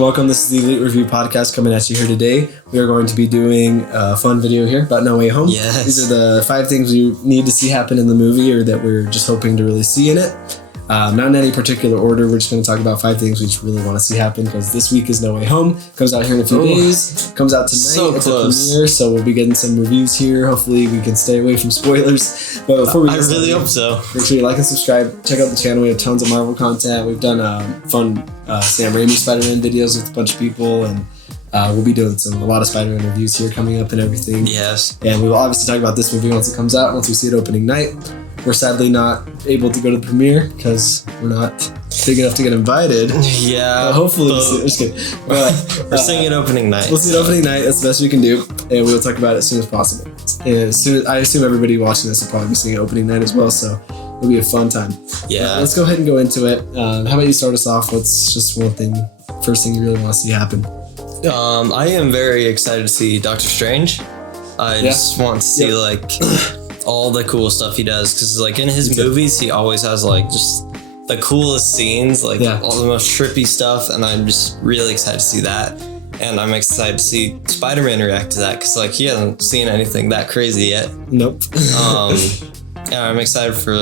welcome. This is the ELEET Review Podcast coming at you here today. We are going to be doing a fun video here about No Way Home. Yes. These are the 5 things we need to see happen in the movie or that we're just hoping to really see in it. Not in any particular order. We're just going to talk about 5 things we just really want to see happen because this week is No Way Home. Comes out here in a few days. Comes out tonight. So it's close. a premiere, so we'll be getting some reviews here. Hopefully we can stay away from spoilers. But before we I really hope so. Make sure you like and subscribe. Check out the channel. We have tons of Marvel content. We've done fun Sam Raimi Spider-Man videos with a bunch of people, and we'll be doing a lot of Spider-Man reviews here coming up and everything. Yes. And we will obviously talk about this movie once it comes out, once we see it opening night. We're sadly not able to go to the premiere because we're not big enough to get invited. Yeah. But hopefully we'll see it. Just kidding. But, we're seeing it opening night. We'll see it opening night. That's the best we can do. And we'll talk about it as soon as possible. And I assume everybody watching this will probably be seeing it opening night as well. So it'll be a fun time. Yeah. Let's go ahead and go into it. How about you start us off? What's just first thing you really want to see happen? I am very excited to see Doctor Strange. I just want to see all the cool stuff he does, because in his movies he always has just the coolest scenes, all the most trippy stuff, and I'm just really excited to see that. And I'm excited to see Spider-Man react to that, because he hasn't seen anything that crazy yet. Nope. And I'm excited for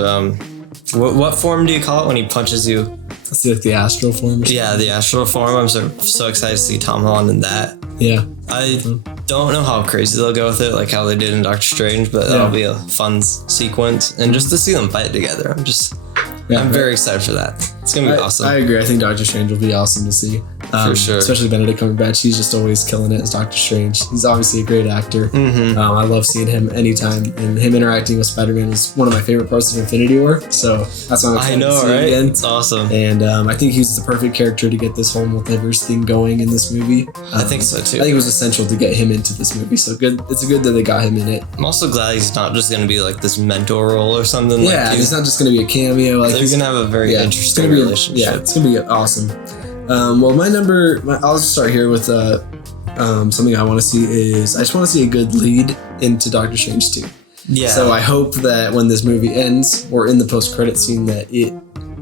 what form do you call it when he punches you? Let's see, the astral form. Yeah, the astral form. I'm so excited to see Tom Holland in that. Yeah. I don't know how crazy they'll go with it, like how they did in Doctor Strange, but that'll be a fun sequence. And just to see them fight together, I'm very excited for that. It's going to be awesome. I agree. I think Doctor Strange will be awesome to see. For sure. Especially Benedict Cumberbatch. He's just always killing it as Doctor Strange. He's obviously a great actor. Mm-hmm. I love seeing him anytime. And him interacting with Spider-Man is one of my favorite parts of Infinity War. So that's why I'm excited to see it again. It's awesome. And I think he's the perfect character to get this whole multiverse thing going in this movie. I think so too. I think it was essential to get him into this movie. So good. It's good that they got him in it. I'm also glad he's not just going to be this mentor role or something. Yeah, he's not just going to be a cameo. They're going to have a very interesting relationship. It's going to be awesome. I'll just start here with something I want to see is I just want to see a good lead into Doctor Strange 2. Yeah. So I hope that when this movie ends or in the post-credit scene that it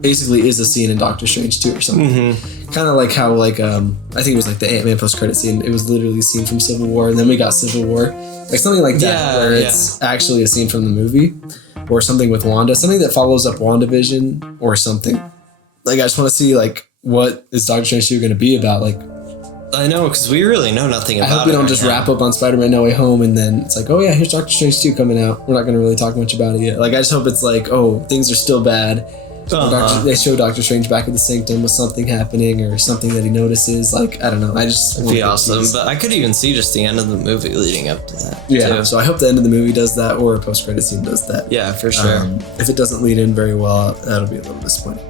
basically is a scene in Doctor Strange 2 or something. Mm-hmm. Kind of like how I think it was the Ant-Man post-credit scene. It was literally a scene from Civil War, and then we got Civil War. Something like that where it's actually a scene from the movie or something with Wanda. Something that follows up WandaVision or something. I just want to see what is Doctor Strange 2 going to be about? I know, because we really know nothing about it. I hope we don't just wrap up on Spider-Man No Way Home and then it's oh yeah, here's Doctor Strange 2 coming out. We're not going to really talk much about it yet. I just hope it's things are still bad. They show Doctor Strange back at the Sanctum with something happening or something that he notices. I don't know. I just It'd be awesome. But I could even see just the end of the movie leading up to that. Yeah, too. So I hope the end of the movie does that or a post-credit scene does that. Yeah, for sure. If it doesn't lead in very well, that'll be a little disappointing.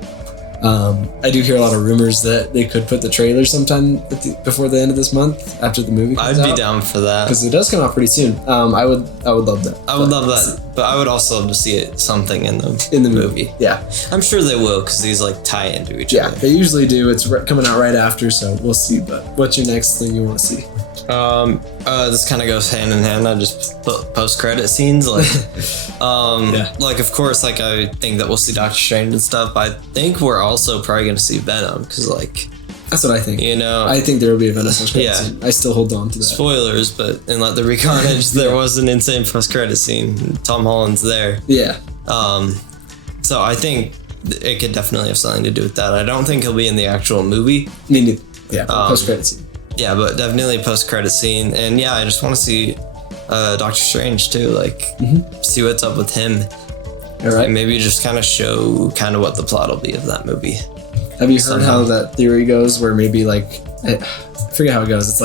I do hear a lot of rumors that they could put the trailer sometime before the end of this month after the movie comes out. I'd be down for that. Because it does come out pretty soon. I would love that. I would love that. But I would also love to see something in the movie. Yeah. I'm sure they will, because these tie into each other. Yeah, they usually do. It's coming out right after, so we'll see. But what's your next thing you want to see? This kind of goes hand in hand. I just put post-credit scenes, of course, I think that we'll see Doctor Strange and stuff. But I think we're also probably going to see Venom, because that's what I think. I think there will be a Venom post-credit scene. I still hold on to that. Spoilers, but in the Recarnage, there was an insane post-credit scene. Tom Holland's there. Yeah. So I think it could definitely have something to do with that. I don't think he'll be in the actual movie. Me neither. Yeah, post-credit scene. Yeah, but definitely a post-credit scene. And yeah, I just want to see Doctor Strange too, see what's up with him. All right. And maybe just kind of show what the plot will be of that movie. Have you heard how that theory goes where maybe I forget how it goes. It's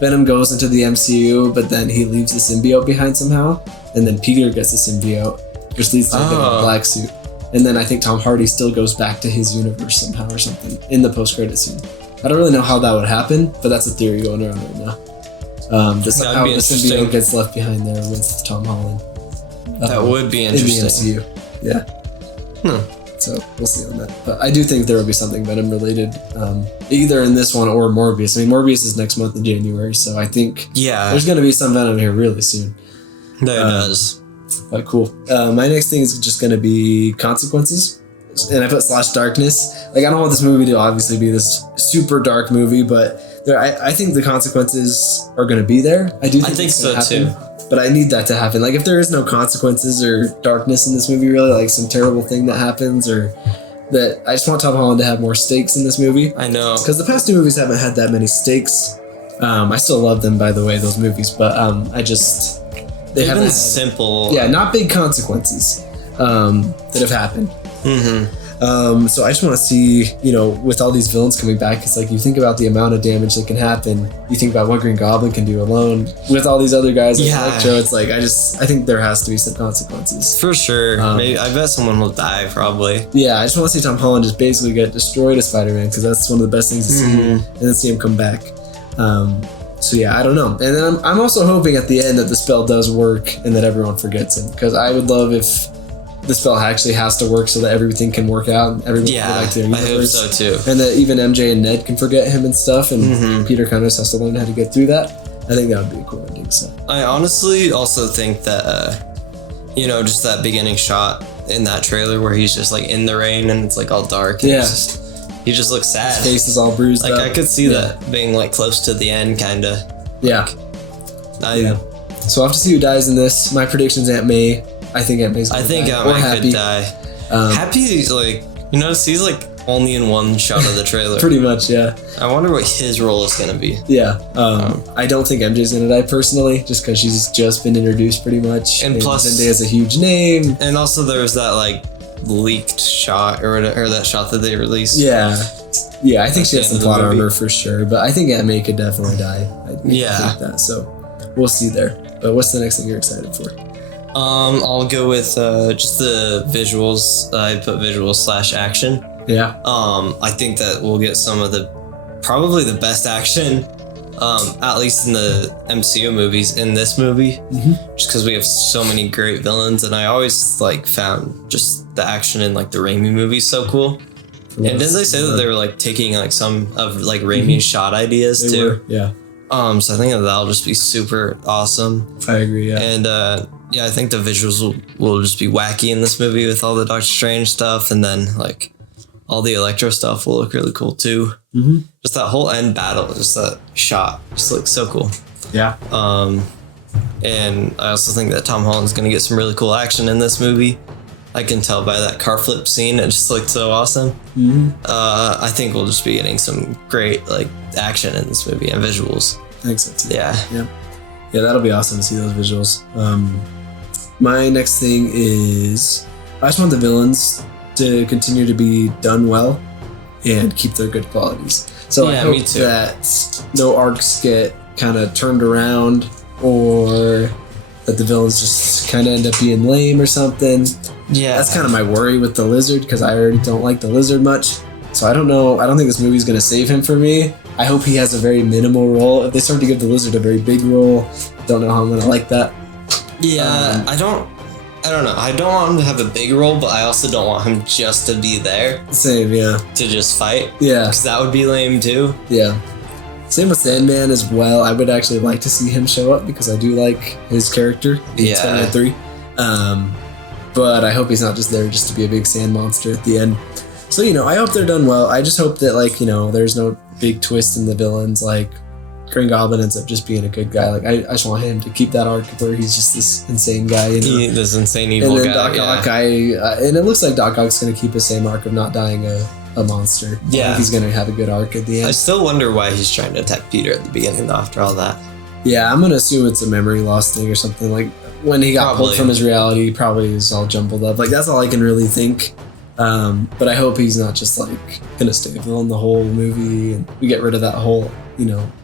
Venom goes into the MCU, but then he leaves the symbiote behind somehow, and then Peter gets the symbiote, which leads to a black suit. And then I think Tom Hardy still goes back to his universe somehow or something in the post-credit scene. I don't really know how that would happen, but that's a theory going around right now. How the symbiote gets left behind there with Tom Holland. That would be interesting. In the MCU. Yeah. So we'll see on that. But I do think there will be something Venom related, either in this one or Morbius. Morbius is next month in January, so I think there's going to be some Venom here really soon. There does. But cool. My next thing is just going to be consequences. and I put /darkness. Like, I don't want this movie to obviously be this super dark movie, but I think the consequences are going to be there. I think so too. But I need that to happen. Like, if there is no consequences or darkness in this movie, really, like some terrible thing that happens, or that, I just want Tom Holland to have more stakes in this movie. I know. Because the past two movies haven't had that many stakes. I still love them, by the way, those movies, but they haven't had, simple. Yeah, not big consequences that have happened. So I just want to see, with all these villains coming back, it's like you think about the amount of damage that can happen. You think about what Green Goblin can do alone with all these other guys like Electro. It's like, I think there has to be some consequences. For sure. Maybe, I bet someone will die, probably. Yeah, I just want to see Tom Holland just basically get destroyed as Spider-Man, because that's one of the best things to see, and then see him come back. So yeah, I don't know. And then I'm also hoping at the end that the spell does work and that everyone forgets him, because I would love if the spell actually has to work so that everything can work out and everyone can get back to their universe. I hope so too. And that even MJ and Ned can forget him and stuff, and Peter kind of just has to learn how to get through that. I think that would be a cool ending. So I honestly also think that just that beginning shot in that trailer where he's just like in the rain and it's like all dark and he just looks sad. His face is all bruised up. I could see that being like close to the end, kind of. Yeah. So I'll have to see who dies in this. My prediction's Aunt May. I think Aunt May's gonna die. Aunt May could die. Happy's like, he's like only in one shot of the trailer. Pretty much, yeah. I wonder what his role is gonna be. Yeah. I don't think MJ's gonna die personally, just because she's just been introduced pretty much. And plus, Zendaya's a huge name. And also there was that like leaked shot or that shot that they released. Yeah, I think she has some plot armor for sure, but I think Aunt May could definitely die. I think that, so we'll see there. But what's the next thing you're excited for? I'll go with just the visuals. I put visuals / action. Yeah. I think that we'll get some of probably the best action, at least in the MCU movies, in this movie, just because we have so many great villains, and I always like found just the action in like the Raimi movies so cool. And didn't they say that they were like taking like some of like Raimi's shot ideas too? Yeah. So I think that'll just be super awesome. I agree. Yeah. And I think the visuals will just be wacky in this movie with all the Doctor Strange stuff, and then like all the Electro stuff will look really cool too. Just that whole end battle, just that shot, just looks so cool. Yeah. And I also think that Tom Holland's gonna get some really cool action in this movie. I can tell by that car flip scene; it just looked so awesome. I think we'll just be getting some great like action in this movie and visuals. I think so too. Yeah, that'll be awesome to see those visuals. My next thing is I just want the villains to continue to be done well and keep their good qualities. So I hope that no arcs get kind of turned around, or that the villains just kind of end up being lame or something. Yeah, that's kind of my worry with the Lizard, because I already don't like the Lizard much. So I don't know. I don't think this movie's going to save him for me. I hope he has a very minimal role. If they start to give the Lizard a very big role, don't know how I'm going to like that. Yeah, I don't know. I don't want him to have a big role, but I also don't want him just to be there. Same, yeah. To just fight. Yeah. Because that would be lame too. Yeah. Same with Sandman as well. I would actually like to see him show up, because I do like his character in Spider-Man 3. But I hope he's not just there just to be a big sand monster at the end. So, I hope they're done well. I just hope that, there's no big twist in the villains. Like, Green Goblin ends up just being a good guy. Like, I just want him to keep that arc where he's just this insane guy. This insane evil guy. And then Doc Ock, and it looks like Doc Ock's going to keep the same arc of not dying a monster. Yeah. I think he's going to have a good arc at the end. I still wonder why he's trying to attack Peter at the beginning, though, after all that. Yeah, I'm going to assume it's a memory loss thing or something. Like, when he got pulled from his reality, probably is all jumbled up. Like, that's all I can really think. But I hope he's not just, going to stay a villain the whole movie, and we get rid of that whole,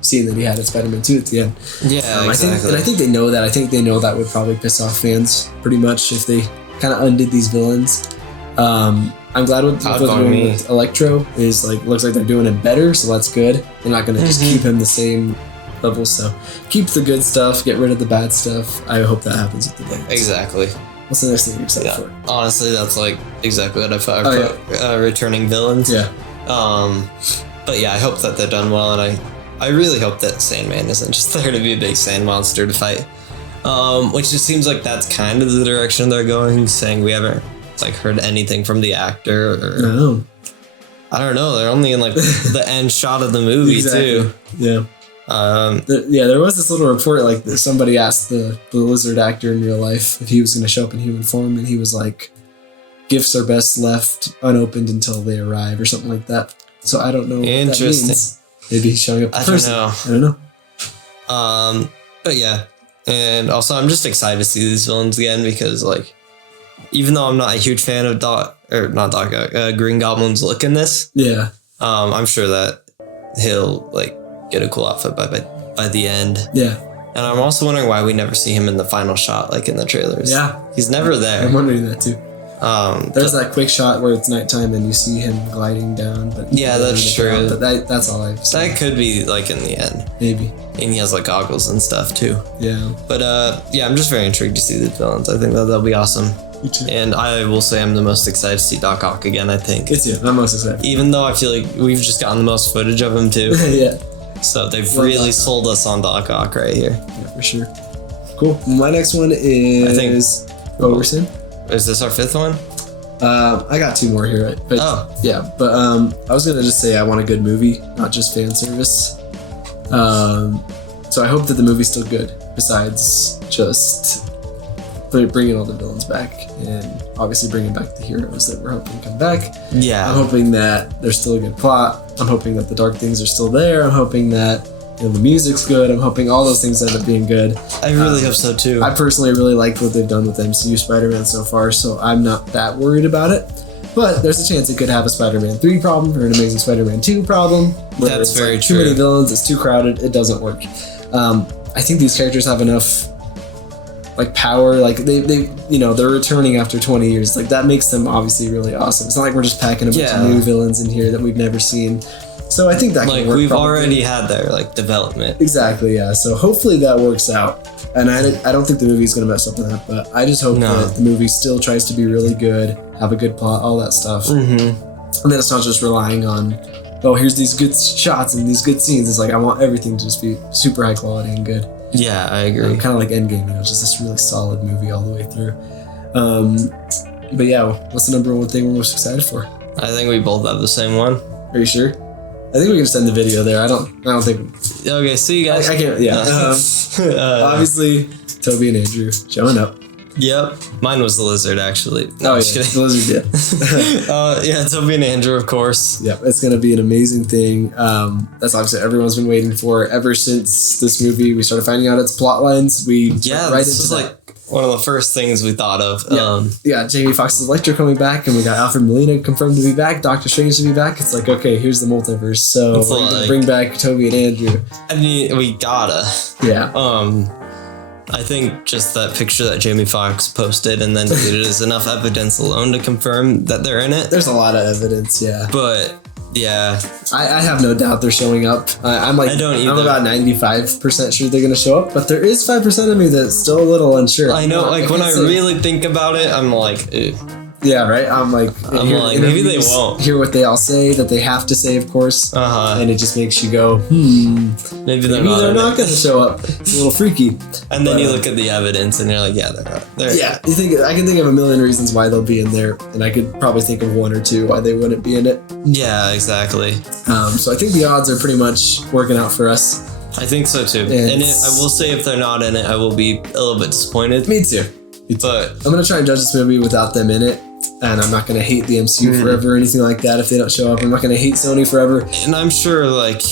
scene that he had at Spider-Man 2 at the end. Yeah, exactly. I think they know that. I think they know that would probably piss off fans pretty much if they kind of undid these villains. I'm glad what they're doing with Electro is, looks like they're doing it better, so that's good. They're not going to just keep him the same level, so keep the good stuff, get rid of the bad stuff. I hope that happens with the villains. Exactly. What's the next thing you're excited for? Honestly, that's exactly what I thought. Returning villains. Yeah. But yeah, I hope that they're done well, and I really hope that Sandman isn't just there to be a big sand monster to fight. Which it seems like that's kind of the direction they're going, saying we haven't like heard anything from the actor. Or, No. I don't know. They're only in like the end shot of the movie too. Yeah. There was this little report like that somebody asked the lizard actor in real life if he was going to show up in human form, and he was like, "Gifts are best left unopened until they arrive," or something like that. So I don't know what that means. Maybe he's showing up in person. I don't know. But yeah, and also I'm just excited to see these villains again because like, even though I'm not a huge fan of Green Goblin's look in this, I'm sure that he'll like get a cool outfit by the end. Yeah. And I'm also wondering why we never see him in the final shot, like in the trailers. Yeah. He's never there. I'm wondering that too. There's that quick shot where it's nighttime and you see him gliding down. But yeah, that's true. But that's all I've seen. That could be like in the end. Maybe. And he has like goggles and stuff too. Yeah. But yeah, I'm just very intrigued to see the villains. I think that'll be awesome. Me too. And I will say I'm the most excited to see Doc Ock again, I think. It's you. I'm most excited. Even though I feel like we've just gotten the most footage of him too. Yeah. So they've really sold us on Doc Ock right here. Yeah, for sure. Cool. My next one is... Overson. Is this our fifth one? I got two more here. But, yeah, but I was going to just say I want a good movie, not just fan service. So I hope that the movie's still good, besides just bringing all the villains back and obviously bringing back the heroes that we're hoping come back. Yeah. I'm hoping that there's still a good plot. I'm hoping that the dark things are still there. I'm hoping that the music's good. I'm hoping all those things end up being good. I really hope so too. I personally really liked what they've done with MCU Spider-Man so far, so I'm not that worried about it. But there's a chance it could have a Spider-Man 3 problem or an Amazing Spider-Man 2 problem. That's very true. Too many villains, it's too crowded, it doesn't work. I think these characters have enough like power, like they they're returning after 20 years. Like that makes them obviously really awesome. It's not like we're just packing a bunch of new villains in here that we've never seen. So I think that can work. We've already had their like development. Exactly, yeah. So hopefully that works out. And I don't think the movie's going to mess up with that, but I just hope that the movie still tries to be really good, have a good plot, all that stuff. Mm-hmm. And then it's not just relying on, oh, here's these good shots and these good scenes. It's like I want everything to just be super high quality and good. Yeah, I agree. Kind of like Endgame, just this really solid movie all the way through. But yeah, what's the number one thing we're most excited for? I think we both have the same one. Are you sure? I think we can send the video there. I don't think. Okay, see you guys. I can't. Yeah. Obviously, Tobey and Andrew showing up. Yep. Mine was the lizard, actually. No, just kidding. The lizard, yeah. Yeah, Tobey and Andrew, of course. Yeah, it's going to be an amazing thing. That's obviously everyone's been waiting for ever since this movie. We started finding out its plot lines. This was like one of the first things we thought of. Yeah, Jamie Foxx's Electro coming back, and we got Alfred Molina confirmed to be back, Doctor Strange to be back. It's like, okay, here's the multiverse, so we're gonna bring back Tobey and Andrew. I mean, we gotta. Yeah. I think just that picture that Jamie Foxx posted and then deleted is enough evidence alone to confirm that they're in it. There's a lot of evidence, yeah. But yeah, I have no doubt they're showing up. I'm about 95% sure they're gonna show up, but there is 5% of me that's still a little unsure. I know, like when I really think about it, I'm like, ew. Yeah, right. I'm like, maybe they won't hear what they all say that they have to say, of course. And it just makes you go, maybe they're not going to show up. It's a little freaky. And then you look at the evidence and you're like, yeah, they're not. Yeah, I can think of a million reasons why they'll be in there, and I could probably think of one or two why they wouldn't be in it. Yeah, exactly. So I think the odds are pretty much working out for us. I think so too. And I will say, if they're not in it, I will be a little bit disappointed. Me too. But I'm going to try and judge this movie without them in it. And I'm not going to hate the MCU forever or anything like that if they don't show up. I'm not going to hate Sony forever. And I'm sure, like,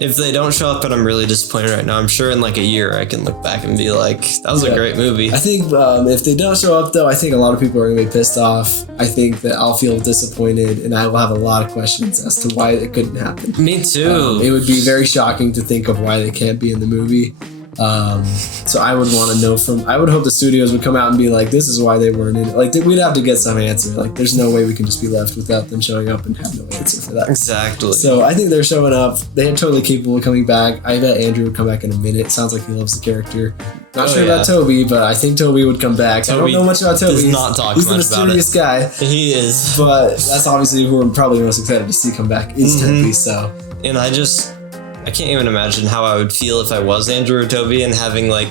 if they don't show up and I'm really disappointed right now, I'm sure in like a year I can look back and be like, that was a great movie. I think if they don't show up, though, I think a lot of people are going to be pissed off. I think that I'll feel disappointed and I will have a lot of questions as to why it couldn't happen. Me too. It would be very shocking to think of why they can't be in the movie. So I would want to know I would hope the studios would come out and be like, this is why they weren't in it. Like, we'd have to get some answer. Like, there's no way we can just be left without them showing up and have no answer for that. Exactly. So I think they're showing up. They're totally capable of coming back. I bet Andrew would come back in a minute. Sounds like he loves the character. Not sure about Tobey, but I think Tobey would come back. I don't know much about Tobey. Does not talk He's much the mysterious guy. He is. But that's obviously who we're probably most excited to see come back instantly. So. And I can't even imagine how I would feel if I was Andrew or Tobey and having like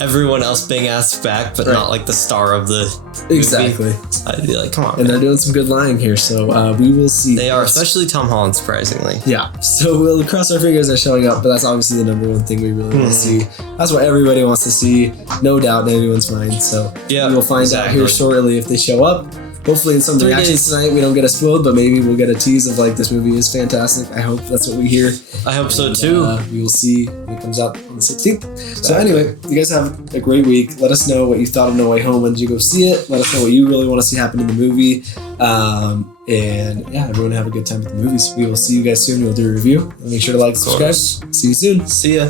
everyone else being asked back, but not like the star of the exactly. movie. I'd be like, come on. And they're doing some good lying here, so we will see. They are, especially Tom Holland, surprisingly. Yeah, so we'll cross our fingers they're showing up, but that's obviously the number one thing we really want to see. That's what everybody wants to see, no doubt in anyone's mind. So we will find out here shortly if they show up. Hopefully in some reactions tonight we don't get a spoiled, but maybe we'll get a tease of like this movie is fantastic. I hope that's what we hear. I hope so too. We will see when it comes out on the 16th. Exactly. So anyway, you guys have a great week. Let us know what you thought of No Way Home when you go see it. Let us know what you really want to see happen in the movie. And yeah, everyone have a good time with the movies. We will see you guys soon. We'll do a review. Make sure to like, subscribe. See you soon. See ya.